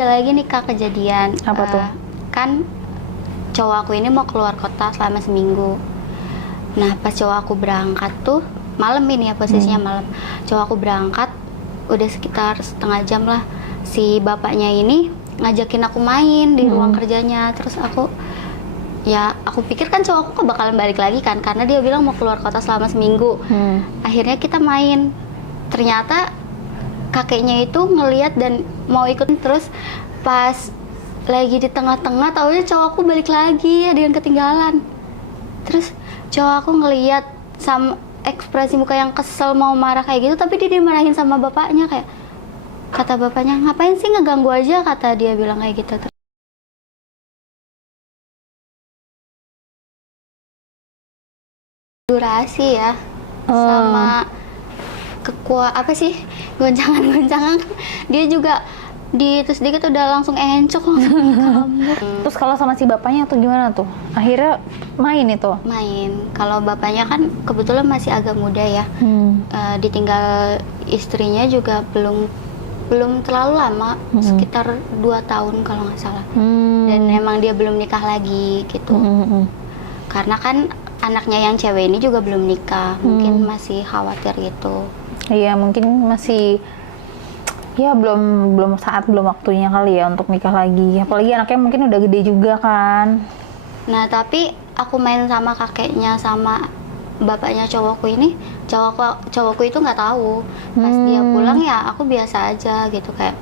Ada lagi nih Kak kejadian. Apa tuh? Kan cowok aku ini mau keluar kota selama seminggu. Nah pas cowok aku berangkat tuh malam ini ya, posisinya malam. Cowok aku berangkat udah sekitar setengah jam lah. Si bapaknya ini ngajakin aku main di ruang kerjanya. Terus aku pikir kan cowok aku bakalan balik lagi kan, karena dia bilang mau keluar kota selama seminggu. Akhirnya kita main. Ternyata kakeknya itu ngeliat dan mau ikut. Terus pas lagi di tengah-tengah taunya cowokku balik lagi, ada yang ketinggalan. Terus cowok aku ngeliat sama ekspresi muka yang kesel mau marah kayak gitu, tapi dia dimarahin sama bapaknya. Kayak kata bapaknya, ngapain sih ngeganggu aja, kata dia bilang kayak gitu. Durasi ya, sama apa sih, goncangan-goncangan. Dia juga terus dikit udah langsung encok, langsung kabur. Terus kalau sama si bapaknya tuh gimana tuh? Akhirnya main itu? Main. Kalau bapaknya kan kebetulan masih agak muda ya. Ditinggal istrinya juga belum terlalu lama, sekitar 2 tahun kalau nggak salah. Dan emang dia belum nikah lagi gitu. Karena kan anaknya yang cewek ini juga belum nikah, mungkin masih khawatir gitu. Iya, mungkin masih ya belum waktunya kali ya untuk nikah lagi. Apalagi anaknya mungkin udah gede juga kan. Nah tapi aku main sama kakeknya sama bapaknya cowokku ini, cowokku itu nggak tahu. Pas dia pulang ya aku biasa aja gitu, kayak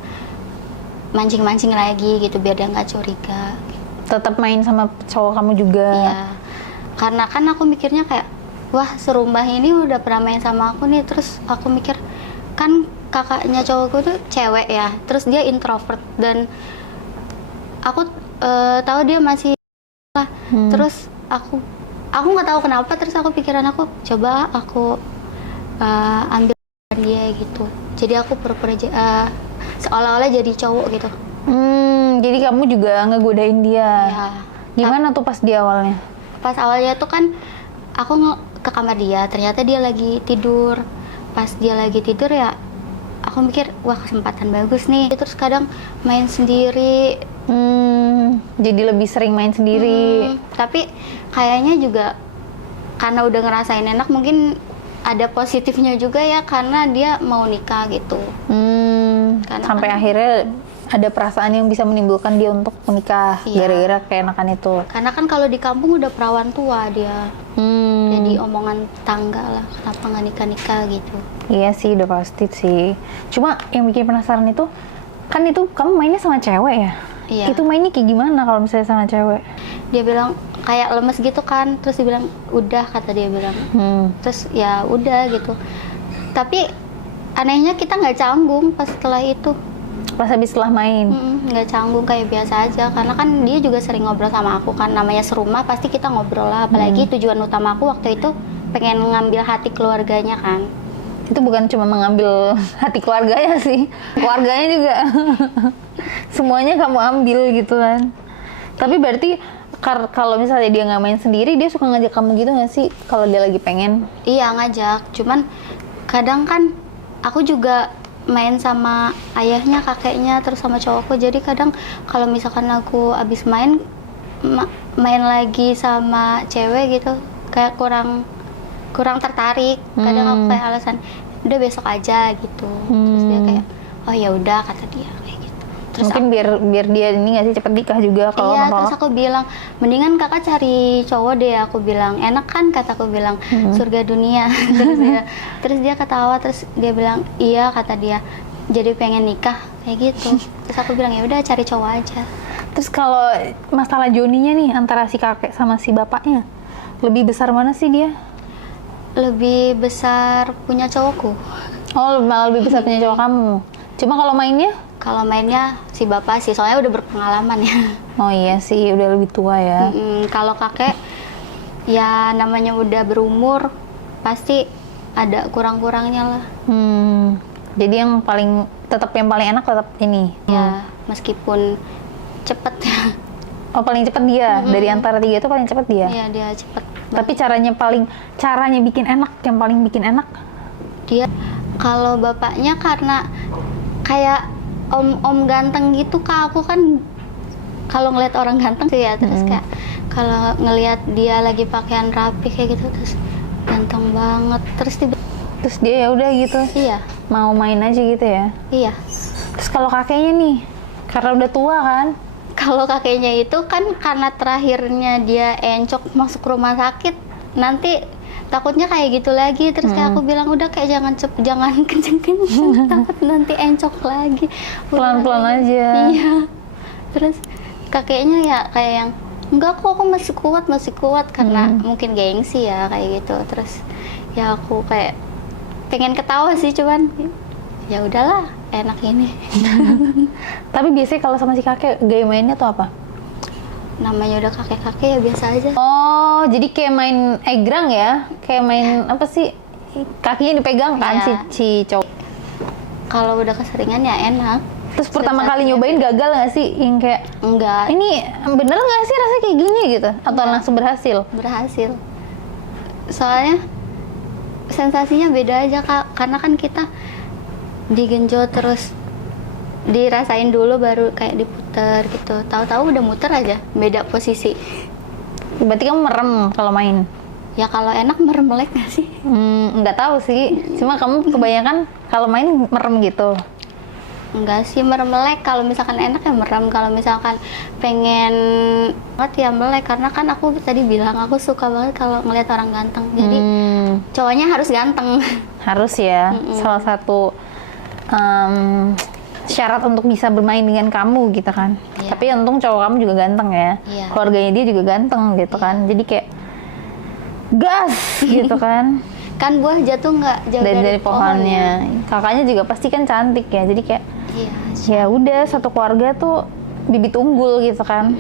mancing-mancing lagi gitu biar dia nggak curiga. Tetap main sama cowok kamu juga? Iya, karena kan aku mikirnya kayak, wah serumah ini udah pernah main sama aku nih. Terus aku mikir, kan kakaknya cowokku tuh cewek ya, terus dia introvert dan aku tahu dia masih lah. Terus aku nggak tahu kenapa, terus aku pikiran aku coba aku ambil dia gitu. Jadi aku pura-pura seolah-olah jadi cowok gitu. Jadi kamu juga ngegodain dia? Ya. Gimana tuh pas di awalnya? Pas awalnya tuh kan aku ke kamar dia, ternyata dia lagi tidur. Pas dia lagi tidur ya aku mikir, wah kesempatan bagus nih. Terus kadang main sendiri. Jadi lebih sering main sendiri. Tapi kayaknya juga karena udah ngerasain enak, mungkin ada positifnya juga ya, karena dia mau nikah gitu. Sampai akhirnya ada perasaan yang bisa menimbulkan dia untuk menikah. Iya. Gara-gara keenakan itu. Karena kan kalau di kampung udah perawan tua dia. Jadi omongan tangga lah, kenapa nggak nikah-nikah gitu. Iya sih, udah pasti sih. Cuma yang bikin penasaran itu, kan itu kamu mainnya sama cewek ya? Iya. Itu mainnya kayak gimana kalau misalnya sama cewek? Dia bilang kayak lemes gitu kan, terus dia bilang udah, kata dia bilang. Terus ya udah gitu. Tapi anehnya kita nggak canggung pas setelah itu. Pas habis setelah main? Nggak canggung, kayak biasa aja. Karena kan dia juga sering ngobrol sama aku kan, namanya serumah pasti kita ngobrol lah. Apalagi tujuan utama aku waktu itu pengen ngambil hati keluarganya kan. Itu bukan cuma mengambil hati keluarganya sih, keluarganya juga. Semuanya kamu ambil gitu kan. Tapi berarti kalau misalnya dia nggak main sendiri, dia suka ngajak kamu gitu nggak sih kalau dia lagi pengen? Iya ngajak, cuman kadang kan aku juga main sama ayahnya, kakeknya, terus sama cowokku. Jadi kadang kalau misalkan aku abis main lagi sama cewek gitu, kayak kurang tertarik. Kadang aku kayak alasan, udah besok aja gitu. Terus dia kayak, oh ya udah, kata dia kayak gitu. Terus mungkin biar dia ini nggak sih cepet nikah juga kalau iya, nolak. terus aku bilang, mendingan kakak cari cowok deh. Aku bilang, enak kan, kataku bilang, surga dunia. terus dia ketawa, terus dia bilang, iya, kata dia, jadi pengen nikah kayak gitu. Terus aku bilang, ya udah cari cowok aja. Terus kalau masalah Joninya nih, antara si kakek sama si bapaknya, lebih besar mana sih dia? Lebih besar punya cowokku. Oh, malah lebih besar punya cowok kamu. Cuma kalau mainnya? Kalau mainnya si bapak sih, soalnya udah berpengalaman ya. Oh iya sih, udah lebih tua ya. Kalau kakek, ya namanya udah berumur, pasti ada kurang-kurangnya lah. Jadi yang paling enak tetap ini. Ya, meskipun cepet ya. Oh, paling cepet dia. Dari antara 3 itu paling cepet dia. Iya, dia cepet. Tapi caranya bikin enak, yang paling bikin enak? Dia, kalau bapaknya karena kayak om ganteng gitu Kak. Aku kan kalau ngeliat orang ganteng sih ya, terus kayak kalau ngelihat dia lagi pakaian rapi kayak gitu, terus ganteng banget, Terus dia ya udah gitu, iya mau main aja gitu ya. iya. Terus kalau kakeknya nih, karena udah tua kan, Kalau kakeknya itu kan karena terakhirnya dia encok masuk rumah sakit, nanti takutnya kayak gitu lagi. Terus kayak aku bilang udah kayak jangan kenceng-kenceng, takut nanti encok lagi. Udah pelan-pelan kayak gitu. aja. Iya. Terus kakeknya ya kayak yang enggak kok, aku masih kuat karena mungkin gengsi ya kayak gitu. Terus ya aku kayak pengen ketawa sih, cuman ya udahlah, enak ini. Tapi biasanya kalau sama si kakek gaya mainnya tuh apa? Namanya udah kakek-kakek ya biasa aja. Oh, jadi kayak main egrang ya? Kayak main apa sih? Kakinya dipegang kan Iya. si cowok. Kalau udah keseringan ya enak. Terus pertama kali Sensasinya nyobain gagal nggak sih? Yang kayak enggak, ini bener nggak sih rasanya kayak gini gitu? Atau langsung berhasil? berhasil. Soalnya sensasinya beda aja Kak, karena kan kita digenjot terus dirasain dulu baru kayak diputer gitu. Tahu-tahu udah muter aja, beda posisi. Berarti kamu merem kalau main? Ya kalau enak merem-melek nggak sih? Nggak tahu sih. Cuma kamu kebanyakan kalau main merem gitu. Enggak sih merem-melek, kalau misalkan enak ya merem, kalau misalkan pengen banget ya melek, karena kan aku tadi bilang aku suka banget kalau ngeliat orang ganteng. Jadi cowoknya harus ganteng. Harus ya. Salah satu syarat untuk bisa bermain dengan kamu gitu kan. Iya. Tapi untung cowok kamu juga ganteng ya. Iya. Keluarganya dia juga ganteng gitu kan. Jadi kayak gas gitu kan. Kan buah jatuh nggak jauh Dari pohonnya. Kakaknya juga pasti kan cantik ya. Jadi kayak Iya. ya udah, satu keluarga tuh bibit unggul gitu kan.